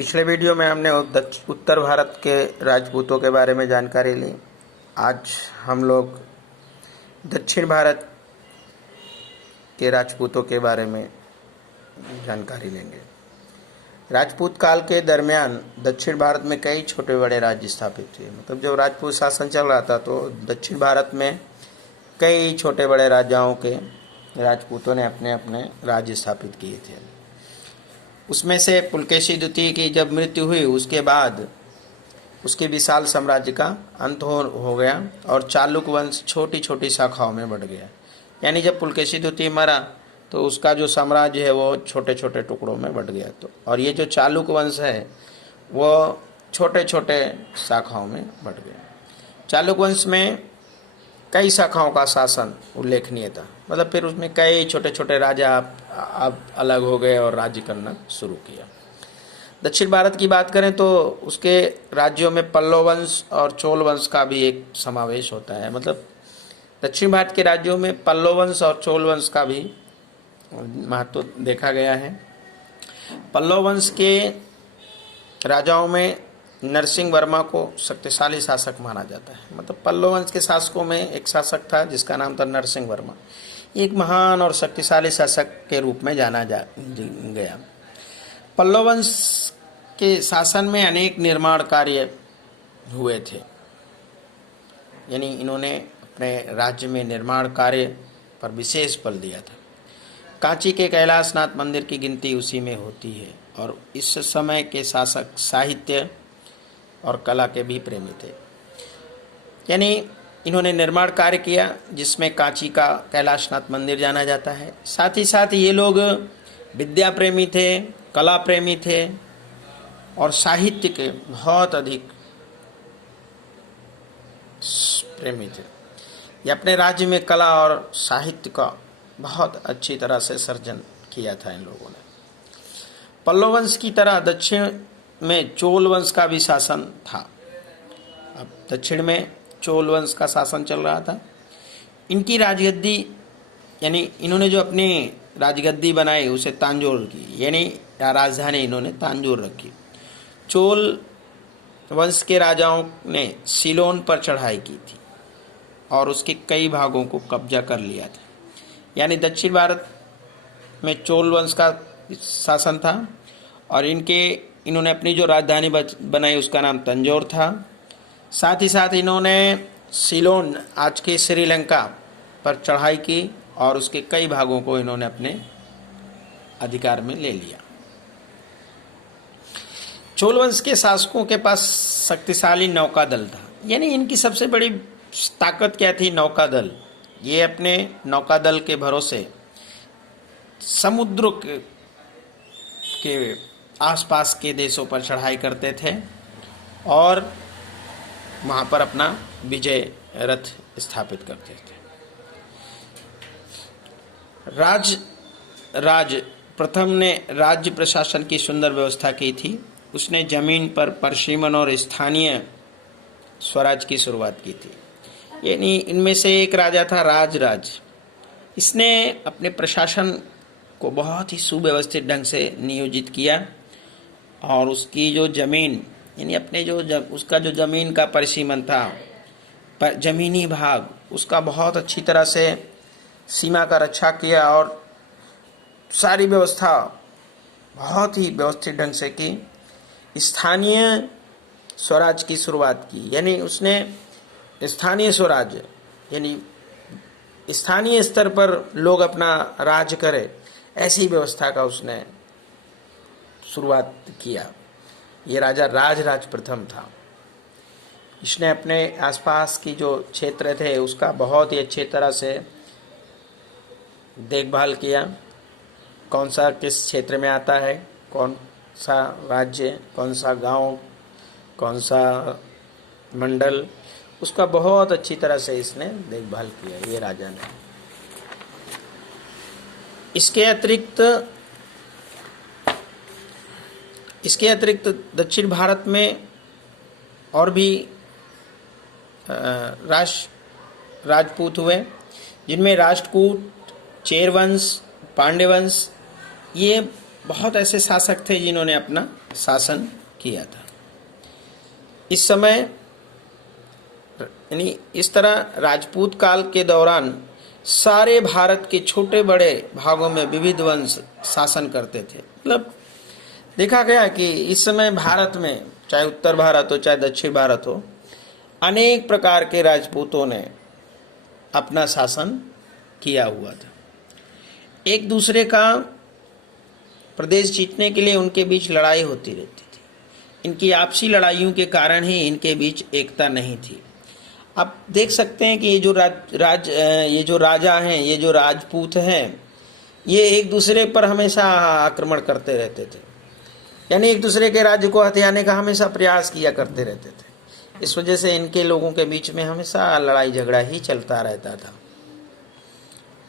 पिछले वीडियो में हमने उत्तर भारत के राजपूतों के बारे में जानकारी ली। आज हम लोग दक्षिण भारत के राजपूतों के बारे में जानकारी लेंगे। राजपूत काल के दरमियान दक्षिण भारत में कई छोटे बड़े राज्य स्थापित हुए। मतलब जब राजपूत शासन चल रहा था तो दक्षिण भारत में कई छोटे बड़े राजाओं के राजपूतों ने अपने अपने राज्य स्थापित किए थे। उसमें से पुलकेशी द्वितीय की जब मृत्यु हुई उसके बाद उसके विशाल साम्राज्य का अंत हो गया और चालुक वंश छोटी छोटी शाखाओं में बढ़ गया। यानी जब पुलकेशी द्वितीय मरा तो उसका जो साम्राज्य है वो छोटे छोटे टुकड़ों में बढ़ गया। तो और ये जो चालुक वंश है वो छोटे छोटे शाखाओं में बढ़ गया। चालुक वंश में कई शाखाओं का शासन उल्लेखनीय था। मतलब फिर उसमें कई छोटे छोटे राजा अब अलग हो गए और राज्य करना शुरू किया। दक्षिण भारत की बात करें तो उसके राज्यों में पल्लव वंश और चोल वंश का भी एक समावेश होता है। मतलब दक्षिण भारत के राज्यों में पल्लव वंश और चोल वंश का भी महत्व देखा गया है। पल्लव वंश के राजाओं में नरसिंह वर्मा को शक्तिशाली शासक माना जाता है। मतलब पल्लव वंश के शासकों में एक शासक था जिसका नाम था नरसिंह वर्मा। एक महान और शक्तिशाली शासक के रूप में जाना गया। पल्लव वंश के शासन में अनेक निर्माण कार्य हुए थे। यानी इन्होंने अपने राज्य में निर्माण कार्य पर विशेष बल दिया था। कांची के कैलाशनाथ मंदिर की गिनती उसी में होती है। और इस समय के शासक साहित्य और कला के भी प्रेमी थे। यानी इन्होंने निर्माण कार्य किया जिसमें कांची का कैलाशनाथ मंदिर जाना जाता है। साथ ही साथ ये लोग विद्या प्रेमी थे, कला प्रेमी थे और साहित्य के बहुत अधिक प्रेमी थे। ये अपने राज्य में कला और साहित्य का बहुत अच्छी तरह से सर्जन किया था इन लोगों ने। पल्लव वंश की तरह दक्षिण में चोल वंश का भी शासन था। अब दक्षिण में चोल वंश का शासन चल रहा था। इनकी राजगद्दी यानी इन्होंने जो अपनी राजगद्दी बनाई उसे तांजोर की, यानी राजधानी इन्होंने तांजोर रखी। चोल वंश के राजाओं ने सिलोन पर चढ़ाई की थी और उसके कई भागों को कब्जा कर लिया था। यानी दक्षिण भारत में चोल वंश का शासन था और इन्होंने अपनी जो राजधानी बनाई उसका नाम तंजौर था। साथ ही साथ इन्होंने सिलोन आज के श्रीलंका पर चढ़ाई की और उसके कई भागों को इन्होंने अपने अधिकार में ले लिया। चोल वंश के शासकों के पास शक्तिशाली नौकादल था। यानी इनकी सबसे बड़ी ताकत क्या थी? नौकादल। ये अपने नौकादल के भरोसे समुद्र के आसपास के देशों पर चढ़ाई करते थे और वहाँ पर अपना विजय रथ स्थापित करते थे। राज प्रथम ने राज्य प्रशासन की सुंदर व्यवस्था की थी। उसने जमीन पर परसिमन और स्थानीय स्वराज की शुरुआत की थी। यानी इनमें से एक राजा था राज। इसने अपने प्रशासन को बहुत ही सुव्यवस्थित ढंग से नियोजित किया और उसकी जो जमीन यानी अपने उसका जो जमीन का परिसीमन था, जमीनी भाग, उसका बहुत अच्छी तरह से सीमा का रक्षा किया और सारी व्यवस्था बहुत ही व्यवस्थित ढंग से की। स्थानीय स्वराज की शुरुआत की। यानी उसने स्थानीय स्वराज्य यानी स्थानीय स्तर पर लोग अपना राज करें ऐसी व्यवस्था का उसने शुरुआत किया। ये राजा राज प्रथम था। इसने अपने आसपास की जो क्षेत्र थे उसका बहुत ही अच्छी तरह से देखभाल किया। कौन सा किस क्षेत्र में आता है, कौन सा राज्य, कौन सा गांव, कौन सा मंडल, उसका बहुत अच्छी तरह से इसने देखभाल किया ये राजा ने। इसके अतिरिक्त दक्षिण भारत में और भी राजपूत हुए जिनमें राष्ट्रकूट, चेर वंश, पांड्य वंश ये बहुत ऐसे शासक थे जिन्होंने अपना शासन किया था। इस समय यानी इस तरह राजपूत काल के दौरान सारे भारत के छोटे बड़े भागों में विविध वंश शासन करते थे। मतलब देखा गया कि इस समय भारत में चाहे उत्तर भारत हो चाहे दक्षिण भारत हो, अनेक प्रकार के राजपूतों ने अपना शासन किया हुआ था। एक दूसरे का प्रदेश जीतने के लिए उनके बीच लड़ाई होती रहती थी। इनकी आपसी लड़ाइयों के कारण ही इनके बीच एकता नहीं थी। आप देख सकते हैं कि ये जो राजा हैं, ये जो राजपूत हैं, ये एक दूसरे पर हमेशा आक्रमण करते रहते थे, यानी एक दूसरे के राज्य को हथियाने का हमेशा प्रयास किया करते रहते थे। इस वजह से इनके लोगों के बीच में हमेशा लड़ाई झगड़ा ही चलता रहता था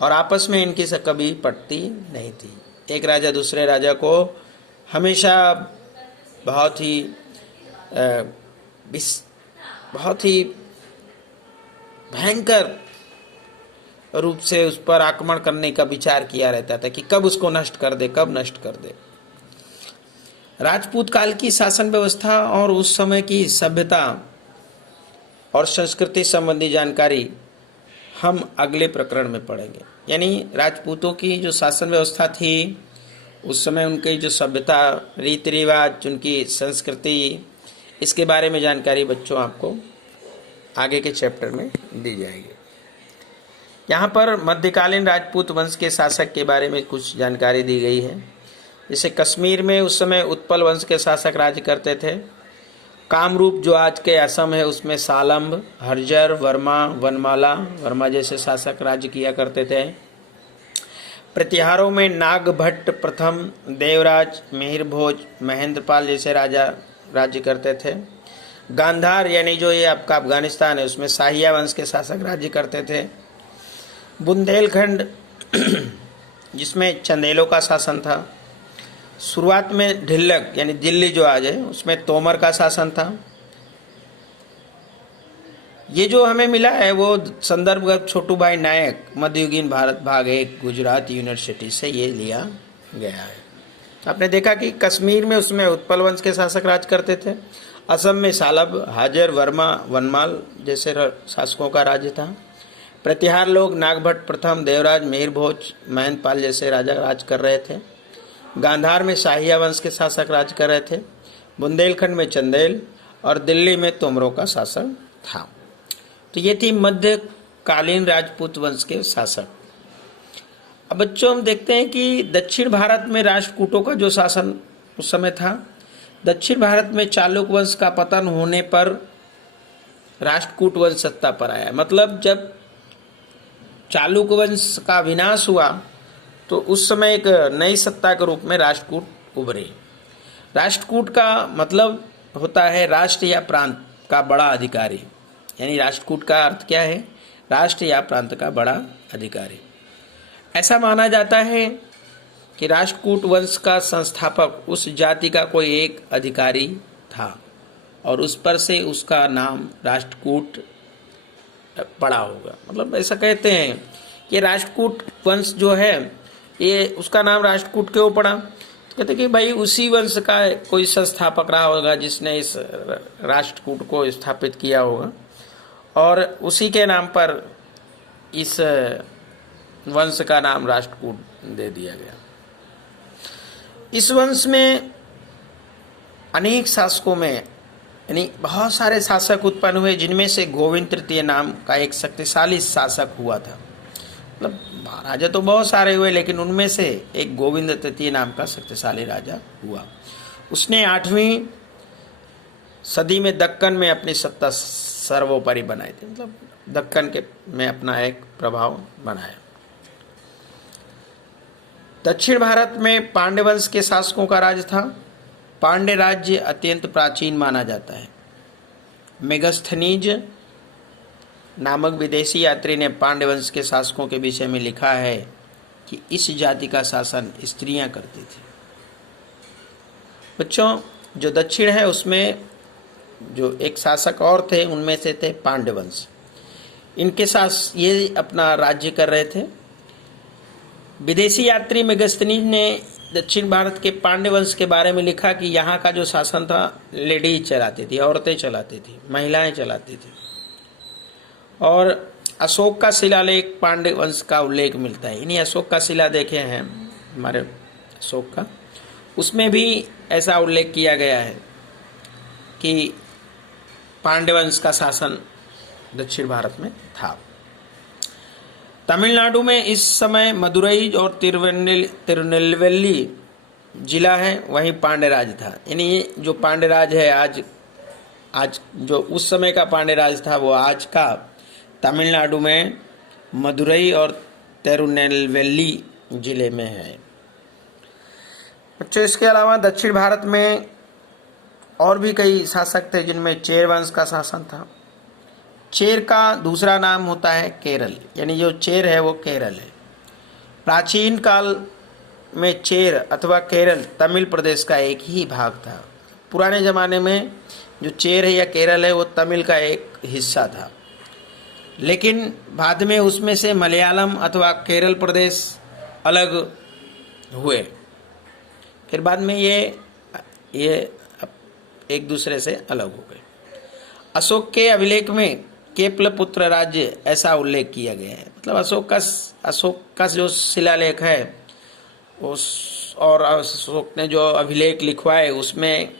और आपस में इनकी से कभी पटती नहीं थी। एक राजा दूसरे राजा को हमेशा बहुत ही भयंकर रूप से उस पर आक्रमण करने का विचार किया रहता था कि कब उसको नष्ट कर दे, कब नष्ट कर दे। राजपूत काल की शासन व्यवस्था और उस समय की सभ्यता और संस्कृति संबंधी जानकारी हम अगले प्रकरण में पढ़ेंगे। यानी राजपूतों की जो शासन व्यवस्था थी, उस समय उनकी जो सभ्यता, रीति रिवाज, उनकी संस्कृति, इसके बारे में जानकारी बच्चों आपको आगे के चैप्टर में दी जाएगी। यहाँ पर मध्यकालीन राजपूत वंश के शासक के बारे में कुछ जानकारी दी गई है। जैसे कश्मीर में उस समय उत्पल वंश के शासक राज्य करते थे। कामरूप जो आज के असम है, उसमें सालंब, हर्जर, वर्मा, वर्मा जैसे शासक राज्य किया करते थे। प्रतिहारों में नागभट्ट प्रथम, देवराज, मिहिर भोज, महेंद्रपाल जैसे राजा राज्य करते थे। गांधार यानी जो ये आपका अफगानिस्तान है, उसमें शाहिया वंश के शासक राज्य करते थे। बुंदेलखंड जिसमें चंदेलों का शासन था। शुरुआत में ढिल्लक यानी दिल्ली जो आज है, उसमें तोमर का शासन था। ये जो हमें मिला है वो संदर्भगत छोटू भाई नायक मध्ययुगीन भारत भाग 1 गुजरात यूनिवर्सिटी से ये लिया गया है। आपने देखा कि कश्मीर में उसमें उत्पल वंश के शासक राज करते थे। असम में सालब, हाजर, वर्मा, वनमाल जैसे शासकों का राज्य था। प्रतिहार लोग नागभट्ट प्रथम, देवराज, मिहिर भोज, महेंद्रपाल जैसे राजा राज कर रहे थे। गांधार में शाहिया वंश के शासक राज कर रहे थे। बुंदेलखंड में चंदेल और दिल्ली में तोमरों का शासन था। तो ये थी मध्यकालीन राजपूत वंश के शासक। अब बच्चों हम देखते हैं कि दक्षिण भारत में राष्ट्रकूटों का जो शासन उस समय था। दक्षिण भारत में चालुक्य वंश का पतन होने पर राष्ट्रकूट वंश सत्ता पर आया। मतलब जब चालुक्य वंश का विनाश हुआ तो उस समय एक नई सत्ता के रूप में राष्ट्रकूट उभरे। राष्ट्रकूट का मतलब होता है राष्ट्र या प्रांत का बड़ा अधिकारी। यानी राष्ट्रकूट का अर्थ क्या है? राष्ट्र या प्रांत का बड़ा अधिकारी। ऐसा माना जाता है कि राष्ट्रकूट वंश का संस्थापक उस जाति का कोई एक अधिकारी था और उस पर से उसका नाम राष्ट्रकूट पड़ा होगा। मतलब ऐसा कहते हैं कि राष्ट्रकूट वंश जो है ये उसका नाम राष्ट्रकूट क्यों पड़ा? तो कहते हैं कि भाई उसी वंश का कोई संस्थापक रहा होगा जिसने इस राष्ट्रकूट को स्थापित किया होगा और उसी के नाम पर इस वंश का नाम राष्ट्रकूट दे दिया गया। इस वंश में अनेक शासकों में यानी बहुत सारे शासक उत्पन्न हुए, जिनमें से गोविंद तृतीय नाम का एक शक्तिशाली शासक हुआ था। मतलब राजा तो बहुत सारे हुए, लेकिन उनमें से एक गोविंद तृतीय नाम का शक्तिशाली राजा हुआ। उसने 8वीं सदी में दक्कन में अपनी सत्ता सर्वोपरि बनाई थी। मतलब दक्कन के में अपना एक प्रभाव बनाया। दक्षिण भारत में पांड्य वंश के शासकों का राज था। पांड्य राज्य अत्यंत प्राचीन माना जाता है। मेगस्थनीज नामक विदेशी यात्री ने पांड्य वंश के शासकों के विषय में लिखा है कि इस जाति का शासन स्त्रियां करती थी। बच्चों जो दक्षिण है उसमें जो एक शासक और थे, उनमें से थे पांड्य वंश। इनके साथ ये अपना राज्य कर रहे थे। विदेशी यात्री मेगस्थनीज ने दक्षिण भारत के पांड्य वंश के बारे में लिखा कि यहाँ का जो शासन था लेडी चलाती थी, औरतें चलाती थी, महिलाएं चलाती थी। और अशोक का शिलालेख पांड्य वंश का उल्लेख मिलता है। इन्हीं अशोक का शिला देखे हैं हमारे अशोक का, उसमें भी ऐसा उल्लेख किया गया है कि पांड्य वंश का शासन दक्षिण भारत में था। तमिलनाडु में इस समय मदुरई और तिरुनेलवेली जिला है, वहीं पांड्य राज था। यानी जो पांड्य राज है आज जो उस समय का पांड्य राज था वो आज का तमिलनाडु में मदुरई और तिरुनेलवेली जिले में है। बच्चों, इसके अलावा दक्षिण भारत में और भी कई शासक थे जिनमें चेर वंश का शासन था। चेर का दूसरा नाम होता है केरल, यानी जो चेर है वो केरल है। प्राचीन काल में चेर अथवा केरल तमिल प्रदेश का एक ही भाग था। पुराने ज़माने में जो चेर है या केरल है वो तमिल का एक हिस्सा था, लेकिन बाद में उसमें से मलयालम अथवा केरल प्रदेश अलग हुए। फिर बाद में ये एक दूसरे से अलग हो गए। अशोक के अभिलेख में केपलपुत्र राज्य ऐसा उल्लेख किया गया है। मतलब अशोक का जो शिलालेख है और अशोक ने जो अभिलेख लिखवाए उसमें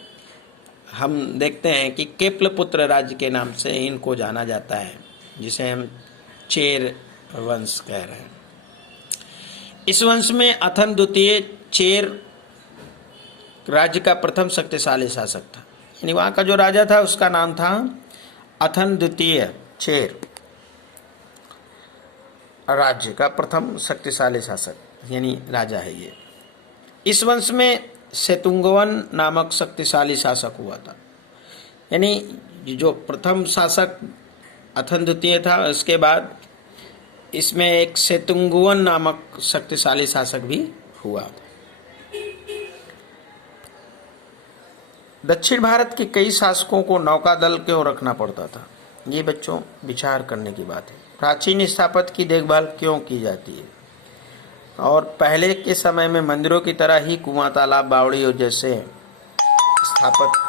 हम देखते हैं कि केपलपुत्र राज्य के नाम से इनको जाना जाता है, जिसे हम चेर वंश कह रहे हैं। इस वंश में अथन द्वितीय चेर राज्य का प्रथम शक्तिशाली शासक था। यानी वहाँ का जो राजा था उसका नाम था अथन द्वितीय चेर, राज्य का प्रथम शक्तिशाली शासक यानी राजा है ये। इस वंश में सेतुंगवन नामक शक्तिशाली शासक हुआ था। यानी जो प्रथम शासक अथन द्वितीय था, उसके बाद इसमें एक सेतुंगवन नामक शक्तिशाली शासक भी हुआ। दक्षिण भारत के कई शासकों को नौकादल क्यों रखना पड़ता था, ये बच्चों विचार करने की बात है। प्राचीन स्थापत्य की देखभाल क्यों की जाती है, और पहले के समय में मंदिरों की तरह ही कुआं, तालाब, बावड़ी और जैसे स्थापत्य